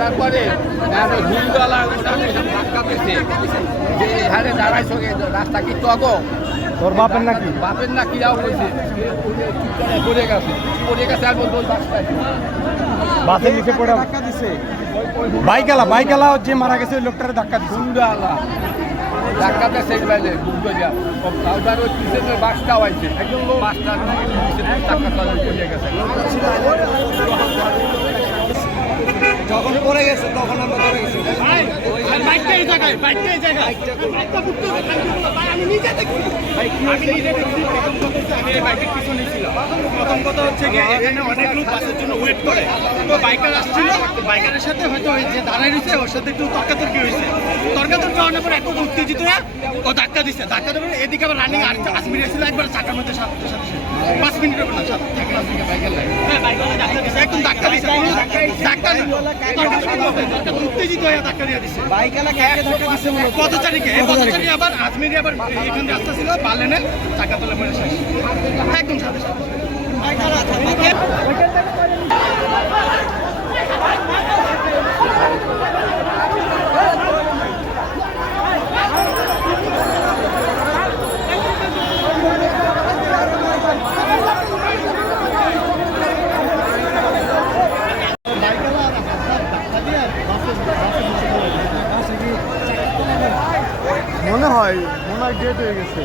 ওঠার পরে ঝুলওয়ালা ধাক্কা পেয়েছে যে এখানে দাঁড়াইছো রাস্তা কি তগো তোর বাপের নাকি বাপের না কিরাও হয়েছে পড়ে গেছে আর বলবো বাসের নিচে পড়ে ধাক্কা দিছে বাইকালা যে মারা গেছে ওই লোকটারে ধাক্কা দিছে গুন্ডাওয়ালা ধাক্কাতে সেই বাইলে গুন্ডো যা তারপর ওই পিছনের বাসটাও আইছে একদম বাসটা ধাক্কা চলে পড়ে গেছে যখন পড়ে গেছে তখন আমরা ধরে গেছি প্রথম কথা হচ্ছে কি এখানে অনেক লোক বাসের জন্য ওয়েট করে তো বাইকার আসছিল বাইকারের সাথে হয়তো ওই যে দাঁড়ায় রয়েছে ওর সাথে একটু তর্কাতর্কি হয়েছে তর্কাতর্কি হওয়ার পর একটু উত্তেজিত হয়ে ও ধাক্কা দিচ্ছে ধাক্কা দেবে এদিকে আবার রানিং আর 5 মিনিট ছিল একবার চাকার মধ্যে 5 মিনিটের না একদম ধাক্কা দিচ্ছে ধাক্কা উত্তেজিত হয়ে ধাক্কা দিয়ে দিচ্ছে বাইকালা কাকে ধাক্কা দিছে মূলত পথচারীকে আবার আজমিরি আবার এখান দিয়ে আসতে ছিল পারলেন চাকা তলে পড়ে শেষ একদম সাথে সাথে মনে হয় ডেট হয়ে গেছে